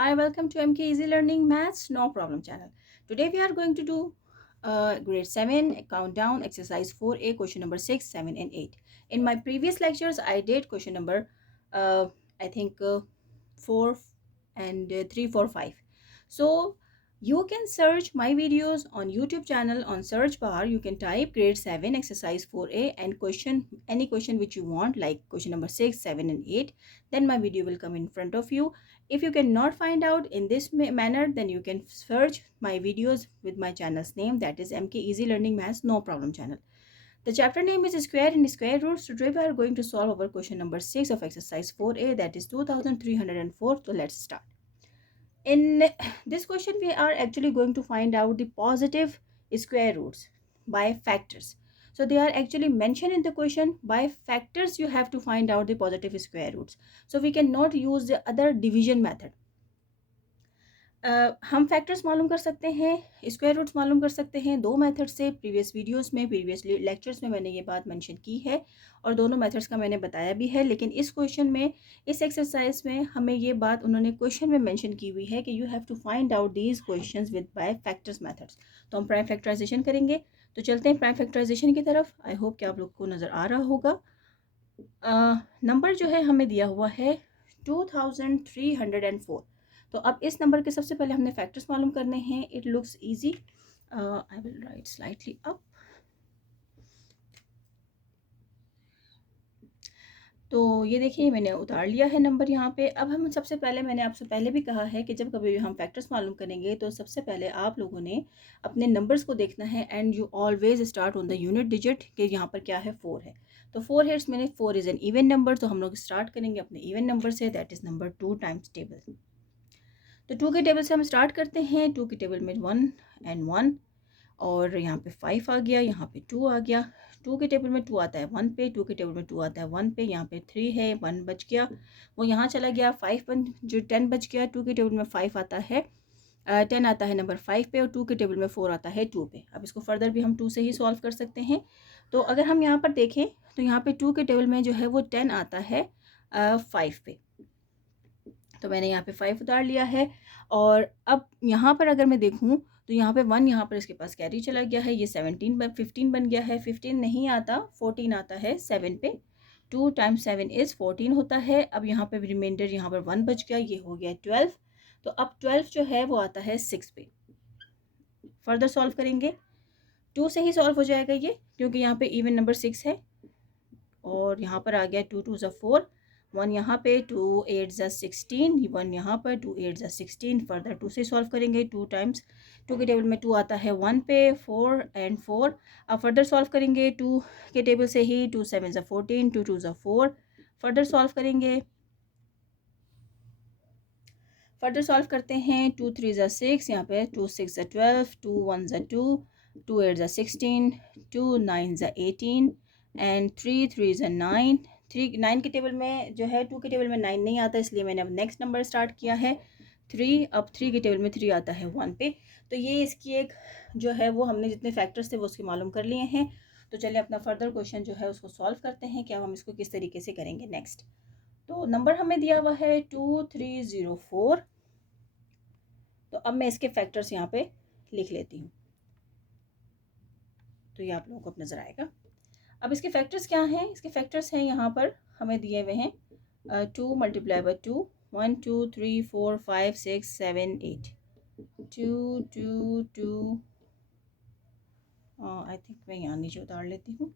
Hi, welcome to MK Easy Learning Maths No Problem channel. Today we are going to do grade 7 countdown exercise 4A question number 6, 7 and 8. In my previous lectures I did question number I think 4 and 3, 4, 5. So you can search my videos on YouTube channel. On search bar you can type grade 7 exercise 4A and question any question which you want, like question number 6, 7 and 8. Then my video will come in front of you. If you cannot find out in this manner, then you can search my videos with my channel's name, that is MK Easy Learning Maths No Problem channel. The chapter name is Square and Square Roots. Today we are going to solve our question number 6 of exercise 4A, that is 2304. So let's start. In this question we are actually going to find out the positive square roots by factors. So they are actually mentioned in the question. By factors you have to find out the positive square roots. So we cannot use the other division method. हम factors मालूम कर सकते हैं, square roots मालूम कर सकते हैं दो मेथड से. प्रीवियस वीडियोस में, प्रीवियस लेक्चर्स में मैंने ये बात मेंशन की है और दोनों मेथड्स का मैंने बताया भी है. लेकिन इस क्वेश्चन में, इस एक्सरसाइज में हमें ये बात उन्होंने क्वेश्चन में मेंशन की हुई है कि you have to find out these questions with by factors methods. तो हम प्राइम फैक्टराइजेशन करेंगे. तो चलते हैं प्राइम फैक्टराइजेशन की तरफ. आई होप कि आप लोग को नज़र आ रहा होगा. नंबर जो है हमें दिया हुआ है 2304. तो अब इस नंबर के सबसे पहले हमने फैक्टर्स मालूम करने हैं. It looks easy. I will write slightly up. तो ये देखिए मैंने उतार लिया है नंबर यहाँ पे. अब हम सबसे पहले, मैंने आपसे पहले भी कहा है कि जब कभी भी हम फैक्टर्स मालूम करेंगे तो सबसे पहले आप लोगों ने अपने नंबर्स को देखना है and you always start on the unit digit कि यहाँ पर क्या है, 4 है. तो 4 हेड्स मैंने 4 इज़ एन इवन नंबर. तो हम लोग स्टार्ट करेंगे अपने इवन नंबर से, that is number 2 times table. तो 2 के टेबल से हम स्टार्ट करते हैं. 2 के टेबल में 1 एंड 1 और यहाँ पे 5 आ गया, यहाँ पे 2 आ गया. 2 के टेबल में 2 आता है 1 पे, 2 के टेबल में 2 आता है 1 पे, यहाँ पे 3 है, 1 बच गया, वो यहाँ चला गया. 5 बन जो 10 बच गया. 2 के टेबल में 5 आता है, 10 आता है नंबर 5 पे, और 2 के टेबल में 4 आता है 2 पे. अब इसको फर्दर भी हम 2 से ही सॉल्व कर सकते हैं. तो अगर हम यहाँ पर देखें तो यहाँ पे 2 के टेबल में जो है वो 10 आता है 5 पे. तो मैंने यहाँ पे 5 उतार लिया है. और अब यहाँ पर अगर मैं देखूँ तो यहाँ पे 1 यहाँ पर इसके पास कैरी चला गया है, ये 15 बन गया है. 15 नहीं आता, 14 आता है 7 पे. 2 टाइम्स 7 इज़ 14 होता है. अब यहाँ पे रिमाइंडर, यहाँ पर 1 बच गया, ये हो गया 12. तो अब 12 जो है वो आता है 6 पे. फर्दर सॉल्व करेंगे, 2 से ही सॉल्व हो जाएगा ये, क्योंकि यहाँ पे इवन नंबर 6 है. और यहाँ पर आ गया 2 2 ज़ा 4, 1 यहाँ पे, 2 8 ज़ा 16, 1 यहाँ पर, 2 8 ज़ा 16. फर्दर 2 से सॉल्व करेंगे. 2 टाइम्स 2 के टेबल में 2 आता है 1 पे, 4 एंड 4. अब फर्दर सॉल्व करेंगे 2 के टेबल से ही. 2 7 ज़ा 14, 2 2 ज़ा 4. फर्दर सॉल्व करेंगे, फर्दर सॉल्व करते हैं. 2 3 ज़ा 6, यहाँ पे 2 6 ज़ा 12, 2 1 ज़ा 2, 2 8 ज़ा 16, 2 9 ज़ा 18 एंड 3 3 ज़ा 9. 9 के टेबल में जो है, 2 के टेबल में 9 नहीं आता, इसलिए मैंने अब नेक्स्ट नंबर स्टार्ट किया है 3. अब 3 के टेबल में 3 आता है 1 पे. तो ये इसकी एक जो है वो हमने जितने फैक्टर्स थे वो उसके मालूम कर लिए हैं. तो चलिए अपना फर्दर क्वेश्चन जो है उसको सॉल्व करते हैं कि अब हम इसको किस तरीके से करेंगे नेक्स्ट. तो नंबर हमें दिया हुआ है 2304. तो अब मैं इसके फैक्टर्स यहाँ पे लिख लेती हूँ, तो ये आप लोगों को अब नज़र आएगा. अब इसके फैक्टर्स क्या हैं? इसके फैक्टर्स हैं यहाँ पर हमें दिए हुए हैं 2 मल्टीप्लाई बाई 2, 1 2 3 4 5 6 7 8, 2 2 2. आई थिंक मैं यहाँ नीचे उतार लेती हूँ.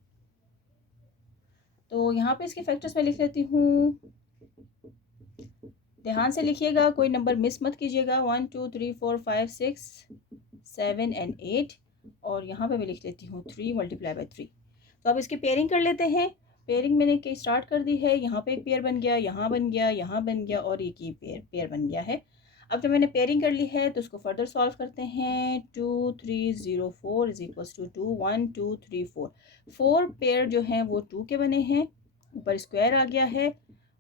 तो यहाँ पे इसके फैक्टर्स मैं लिख लेती हूँ. ध्यान से लिखिएगा, कोई नंबर मिस मत कीजिएगा. 1 2 3 4 5 6 7 एंड 8. और यहाँ पे मैं लिख लेती हूँ 3 मल्टीप्लाई बाई 3. तो अब इसकी पेयरिंग कर लेते हैं. पेयरिंग मैंने की स्टार्ट कर दी है. यहाँ पे एक पेयर बन गया, यहाँ बन गया, यहाँ बन गया, और एक ही पेयर बन गया है. अब जब मैंने पेयरिंग कर ली है तो उसको फर्दर सॉल्व करते हैं. 2 3 0 4 इज इक्वल्स टू 2 1 2 3 4. 4 पेयर जो हैं वो 2 के बने हैं. ऊपर स्क्वायर आ गया है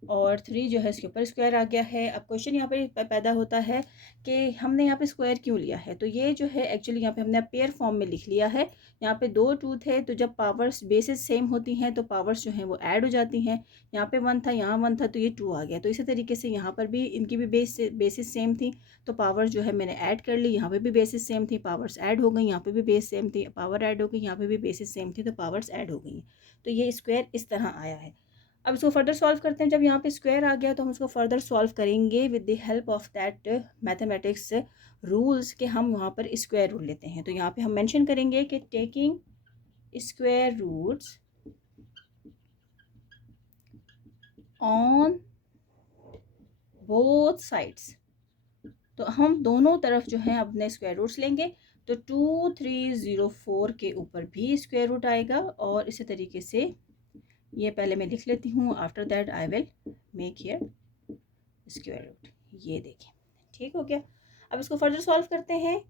और 3 जो है इसके ऊपर स्क्वायर आ गया है। अब क्वेश्चन यहाँ पे पैदा होता है कि हमने यहाँ पे स्क्वायर क्यों लिया है। तो ये जो है एक्चुअली यहाँ पे हमने पेयर फॉर्म में लिख लिया है। यहाँ पे 2 2 थे, तो जब पावर्स बेसिस सेम होती हैं तो पावर्स जो हैं वो ऐड हो जाती हैं। यहाँ पे 1 था, यहाँ 1 था, तो ये 2 आ गया। तो इसी तरीके से यहाँ पर भी इनकी भी बेसिस सेम थी, तो पावर्स जो है मैंने ऐड कर ली। यहाँ पे भी बेसिस सेम थी, पावर्स ऐड हो गई। यहाँ पे भी बेस सेम थी, पावर ऐड हो गई। यहाँ पे भी बेसिस सेम थी, तो पावर्स ऐड हो गई। तो ये स्क्वायर इस तरह आया है। अब इसको फर्दर सॉल्व करते हैं। जब यहाँ पे स्क्वायर आ गया तो हम इसको फर्दर सॉल्व करेंगे with the help of that mathematics rules के हम वहाँ पर स्क्वायर रूल लेते हैं। तो यहाँ पे हम मेंशन करेंगे कि taking square roots on both sides. तो हम दोनों तरफ जो है अपने स्क्वायर रूट्स लेंगे। तो 2304 के ऊपर भी स्क्वायर रूट आएगा, और इसी तरीके से ये पहले मैं लिख लेती हूँ, after that I will make here square root. ये देखिए ठीक हो गया। अब इसको फर्दर सॉल्व करते हैं।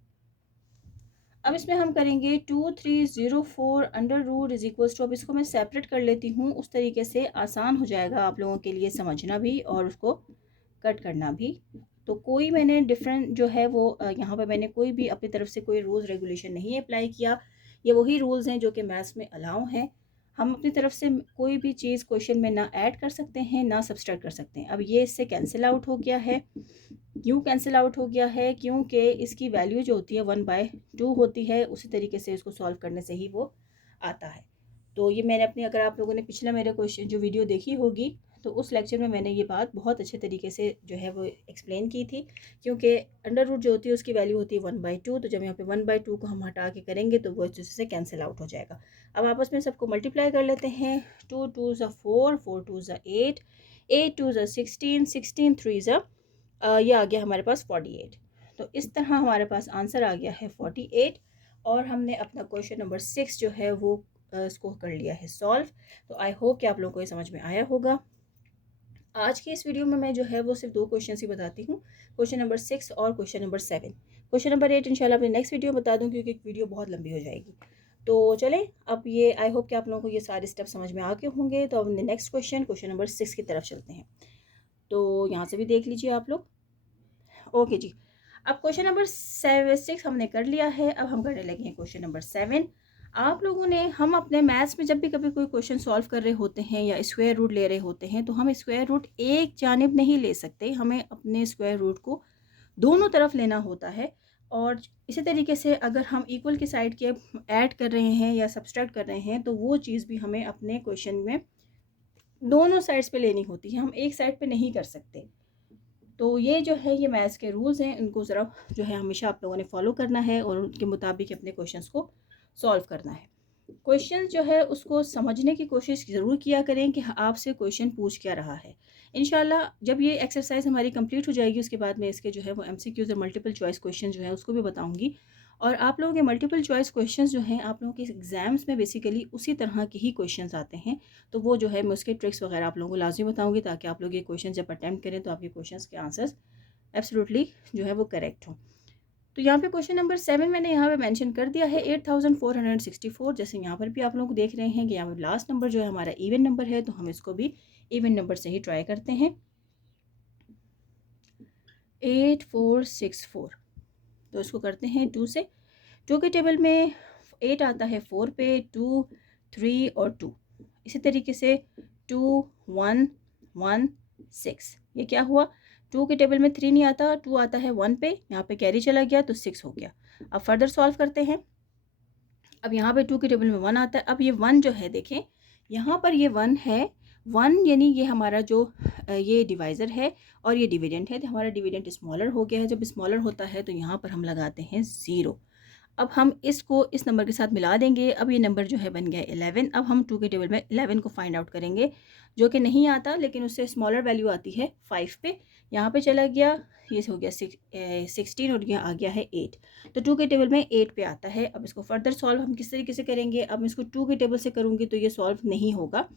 अब इसमें हम करेंगे 2304 under root is equals to, अब इसको मैं सेपरेट कर लेती हूँ, उस तरीके से आसान हो जाएगा आप लोगों के लिए समझना भी और उसको कट करना भी। तो कोई मैंने डिफरेंट जो है वो यहाँ पे मैंने कोई भी अपनी तरफ से कोई रूल्स रेगुलेशन नहीं अप्लाई किया। ये वही रूल्स हैं जो कि मैथ्स में अलाउ हैं। हम अपनी तरफ से कोई भी चीज़ क्वेश्चन में ना ऐड कर सकते हैं ना सब्सट्रैक्ट कर सकते हैं। अब ये इससे कैंसिल आउट हो गया है। क्यों कैंसिल आउट हो गया है? क्योंकि इसकी वैल्यू जो होती है 1/2 होती है, उसी तरीके से इसको सॉल्व करने से ही वो आता है। तो ये मैंने अपनी, अगर आप लोगों ने पिछला मेरे क्वेश्चन जो वीडियो देखी होगी तो उस लेक्चर में मैंने ये बात बहुत अच्छे तरीके से जो है वो एक्सप्लेन की थी। क्योंकि अंडर रूट जो होती है उसकी वैल्यू होती है 1/2, तो जब यहाँ पे 1/2 को हम हटा के करेंगे तो वो इस से कैंसिल आउट हो जाएगा। अब आपस में सबको मल्टीप्लाई कर लेते हैं। 2 2 ज़ा 4, 4 2 ज़ा 8, 8 2 ज़ा 16, 16 3 ज़ा ये आ गया हमारे पास 48। तो इस तरह हमारे पास आंसर आ गया है 48, और हमने अपना क्वेश्चन नंबर 6 जो है वो इसको कर लिया है सॉल्व। तो आई होप कि आप लोगों को ये समझ में आया होगा। आज की इस वीडियो में मैं जो है वो सिर्फ 2 क्वेश्चन ही बताती हूँ, क्वेश्चन नंबर 6 और क्वेश्चन नंबर 7। क्वेश्चन नंबर 8 इंशाल्लाह अपने नेक्स्ट वीडियो में बता दूँ, क्योंकि वीडियो बहुत लंबी हो जाएगी। तो चलें, अब ये आई होप कि आप लोगों को ये सारे स्टेप समझ में आ गए होंगे। तो अब नेक्स्ट क्वेश्चन नंबर 6 की तरफ चलते हैं। तो यहाँ से भी देख लीजिए आप लोग। ओके जी, अब क्वेश्चन नंबर 6 हमने कर लिया है। अब हम करने लगे हैं क्वेश्चन नंबर 7। आप लोगों ने, हम अपने मैथ्स में जब भी कभी कोई क्वेश्चन सॉल्व कर रहे होते हैं या स्क्वायर रूट ले रहे होते हैं, तो हम स्क्वायर रूट एक जानिब नहीं ले सकते, हमें अपने स्क्वायर रूट को दोनों तरफ लेना होता है। और इसी तरीके से अगर हम इक्वल की साइड के ऐड कर रहे हैं या सब्सट्रैक्ट कर रहे हैं, तो वो चीज़ भी हमें अपने क्वेश्चन में दोनों साइड्स पे लेनी होती है, हम एक साइड पे नहीं कर सकते। तो ये जो है ये मैथ्स के रूल्स हैं, इनको ज़रा जो है हमेशा आप लोगों ने फॉलो करना है और उनके मुताबिक अपने क्वेश्चंस को सॉल्व करना है। क्वेश्चन जो है उसको समझने की कोशिश ज़रूर किया करें कि आपसे क्वेश्चन पूछ क्या रहा है। इंशाल्लाह जब ये एक्सरसाइज हमारी कंप्लीट हो जाएगी, उसके बाद में इसके जो है वो एमसीक्यूज़ और मल्टीपल चॉइस क्वेश्चन जो है उसको भी बताऊंगी। और आप लोगों के मल्टीपल चॉइस क्वेश्चंस जो हैं आप लोगों के एग्ज़ाम्स में बेसिकली उसी तरह के ही क्वेश्चंस आते हैं। तो वो जो है मैं उसके ट्रिक्स वगैरह आप लोगों को लाजमी बताऊंगी, ताकि आप लोग ये क्वेश्चन जब अटैम्प्ट करें तो आपके क्वेश्चंस के आंसर्स एब्सोल्युटली जो है वो करेक्ट हों। तो यहाँ पे क्वेश्चन नंबर 7 मैंने यहाँ पे मेंशन कर दिया है 8464। जैसे यहाँ पर भी आप लोग देख रहे हैं कि यहाँ पर लास्ट नंबर जो है हमारा इवन नंबर है, तो हम इसको भी इवन नंबर से ही ट्राई करते हैं। 8464, तो इसको करते हैं 2 से। 2 के टेबल में 8 आता है 4 पे, 2 3 और 2। इसी तरीके से 2 1 1 6, ये क्या हुआ? 2 के टेबल में 3 नहीं आता, 2 आता है 1 पे, यहाँ पे कैरी चला गया तो 6 हो गया। अब फर्दर सॉल्व करते हैं। अब यहाँ पे 2 के टेबल में 1 आता है। अब ये 1 जो है देखें, यहाँ पर ये 1 है, 1 यानी ये हमारा जो ये डिवाइज़र है और ये डिविडेंट है। तो हमारा डिविडेंट स्मॉलर हो गया है। जब स्मॉलर होता है तो यहाँ पर हम लगाते हैं 0। अब हम इसको इस नंबर के साथ मिला देंगे। अब ये नंबर जो है बन गया 11। अब हम 2 के टेबल में 11 को फाइंड आउट करेंगे, जो कि नहीं आता, लेकिन उससे स्मॉलर वैल्यू आती है 5 पे। यहाँ पे चला गया, ये हो गया 16 और यहाँ आ गया है 8। तो 2 के टेबल में 8 पे आता है। अब इसको फर्दर सॉल्व हम किस तरीके से करेंगे? अब मैं इसको 2 के टेबल से करूँगी तो ये सॉल्व नहीं होगा।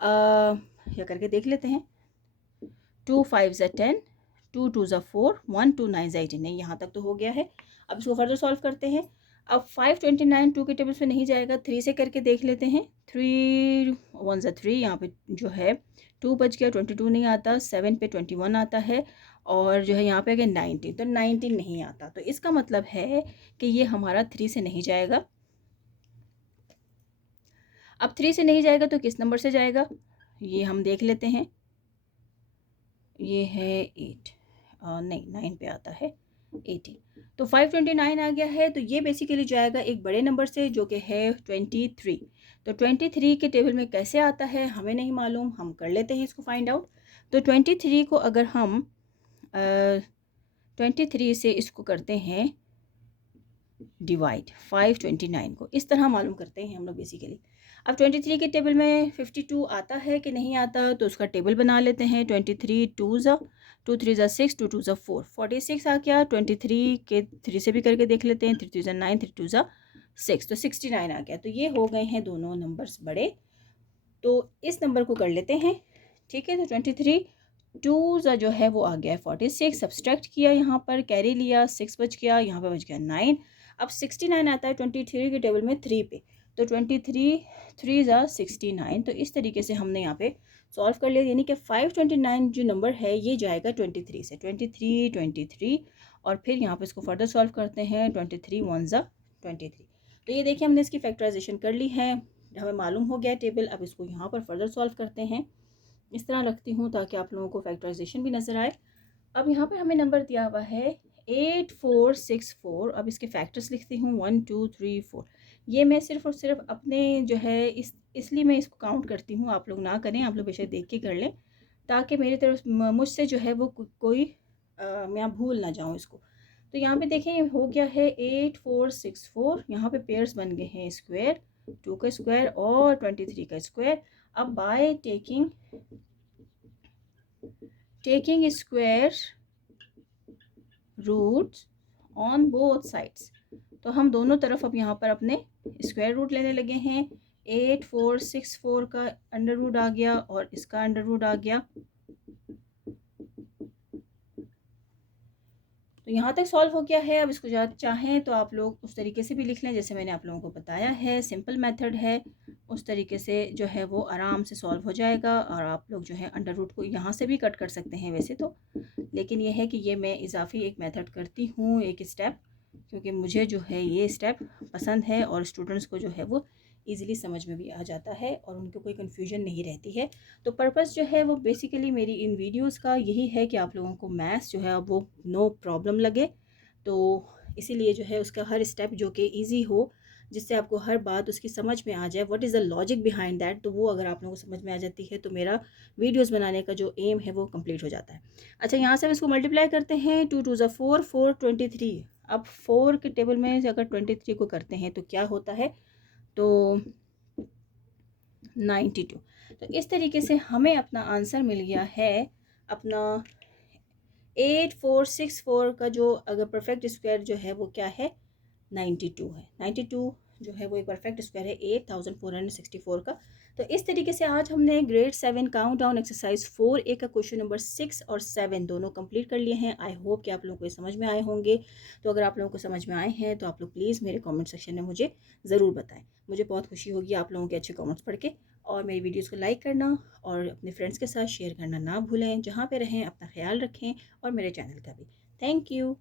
या करके देख लेते हैं। 2 5 ज़ा 10, 2 2 ज़ा 4, 1 2 9 ज़ा 18। नहीं, यहाँ तक तो हो गया है। अब इसको फर्दर सॉल्व करते हैं। अब 529 2 के टेबल्स में नहीं जाएगा, 3 से करके देख लेते हैं। 3 1 ज़ा 3, यहाँ पे जो है 2 बच गया, 22 नहीं आता, 7 पे 21 आता है और जो है यहाँ पे अगर 19, तो 19 नहीं आता। तो इसका मतलब है कि ये हमारा 3 से नहीं जाएगा। अब 3 से नहीं जाएगा तो किस नंबर से जाएगा, ये हम देख लेते हैं। ये है 8, नहीं 9 पे आता है 18, तो 529 आ गया है। तो ये बेसिकली जाएगा एक बड़े नंबर से जो कि है 23। तो 23 के टेबल में कैसे आता है हमें नहीं मालूम, हम कर लेते हैं इसको फाइंड आउट। तो 23 को अगर हम 23 से इसको करते हैं डिवाइड, 529 को इस तरह मालूम करते हैं हम लोग बेसिकली। अब 23 के टेबल में 52 आता है कि नहीं आता, तो उसका टेबल बना लेते हैं। 23 2 ज़ा 2 3 ज़ा 6 2 2 ज़ा 4, 46 आ गया। 23 के 3 से भी करके देख लेते हैं। 3 3 ज़ा 9 3 2 ज़ा 6, तो 69 आ गया। तो ये हो गए हैं दोनों नंबर्स बड़े, तो इस नंबर को कर लेते हैं। ठीक है, तो 23 2 ज़ा जो है वो आ गया है 46, सब्सट्रैक्ट किया, यहाँ पर कैरी लिया, 6 बच गया, यहाँ पे बच गया 9। अब 69 आता है 23 के टेबल में 3 पे, तो 23 3 ज़ा 69। तो इस तरीके से हमने यहाँ पे सॉल्व कर लिया, यानी कि 529 जो नंबर है ये जाएगा 23 से, 23 और फिर यहाँ पे इसको फर्दर सॉल्व करते हैं। 23 1 ज़ा 23। तो ये देखिए हमने इसकी फैक्टराइजेशन कर ली है, हमें मालूम हो गया टेबल। अब इसको यहाँ पर फर्दर सॉल्व करते हैं। इस तरह रखती हूँ ताकि आप लोगों को फैक्टराइजेशन भी नज़र आए। अब यहाँ पे हमें नंबर दिया हुआ है 8464। अब इसके फैक्टर्स लिखती हूँ 1 2 3 4। ये मैं सिर्फ़ और सिर्फ अपने जो है इसलिए मैं इसको काउंट करती हूँ, आप लोग ना करें, आप लोग बेशक देख के कर लें ताकि मेरी तरफ मुझसे जो है वो कोई मैं भूल ना जाऊँ इसको। तो यहाँ पे देखें हो गया है 8464, यहाँ पे पेयर्स बन गए हैं स्क्वायर, 2 का स्क्वायर और 23 का स्क्वायर। अब by taking square roots on both sides, तो हम दोनों तरफ अब यहाँ पर अपने स्क्वायर रूट लेने लगे हैं। 8464 का अंडर रूट आ गया और इसका अंडर रूट आ गया। तो यहाँ तक सॉल्व हो गया है। अब इसको चाहें तो आप लोग उस तरीके से भी लिख लें जैसे मैंने आप लोगों को बताया है, सिंपल मेथड है, उस तरीके से जो है वो आराम से सॉल्व हो जाएगा। और आप लोग जो है अंडर रूट को यहाँ से भी कट कर सकते हैं वैसे तो, लेकिन ये है कि ये मैं इजाफी एक मेथड करती हूँ, एक स्टेप, क्योंकि मुझे जो है ये स्टेप पसंद है और स्टूडेंट्स को जो है वो ईज़िली समझ में भी आ जाता है और उनको कोई कन्फ्यूजन नहीं रहती है। तो पर्पस जो है वो बेसिकली मेरी इन वीडियोस का यही है कि आप लोगों को मैथ्स जो है वो नो प्रॉब्लम लगे। तो इसीलिए जो है उसका हर स्टेप जो कि ईजी हो, जिससे आपको हर बात उसकी समझ में आ जाए, what is the logic behind that, तो वो अगर आप लोगों को समझ में आ जाती है तो मेरा वीडियोस बनाने का जो एम है वो कंप्लीट हो जाता है। अच्छा, यहाँ से हम इसको मल्टीप्लाई करते हैं। 2 2 ज़ा 4 4 23। अब 4 के टेबल में से अगर 23 को करते हैं तो क्या होता है, तो 92। तो इस तरीके से हमें अपना आंसर मिल गया है। अपना 8464 का जो अगर परफेक्ट स्क्वायर जो है वो क्या है, 92 है। 92 जो है वो एक परफेक्ट स्क्वायर है 8464 का। तो इस तरीके से आज हमने grade 7 count down exercise 4A का क्वेश्चन नंबर 6 और 7 दोनों कंप्लीट कर लिए हैं। आई होप कि आप लोगों को ये समझ में आए होंगे। तो अगर आप लोगों को समझ में आए हैं तो आप लोग प्लीज़ मेरे कमेंट सेक्शन में मुझे ज़रूर बताएं, मुझे बहुत खुशी होगी आप लोगों के अच्छे कमेंट्स पढ़ के। और मेरी वीडियोज़ को लाइक करना और अपने फ्रेंड्स के साथ शेयर करना ना भूलें। जहाँ पर रहें अपना ख्याल रखें और मेरे चैनल का भी। Thank you.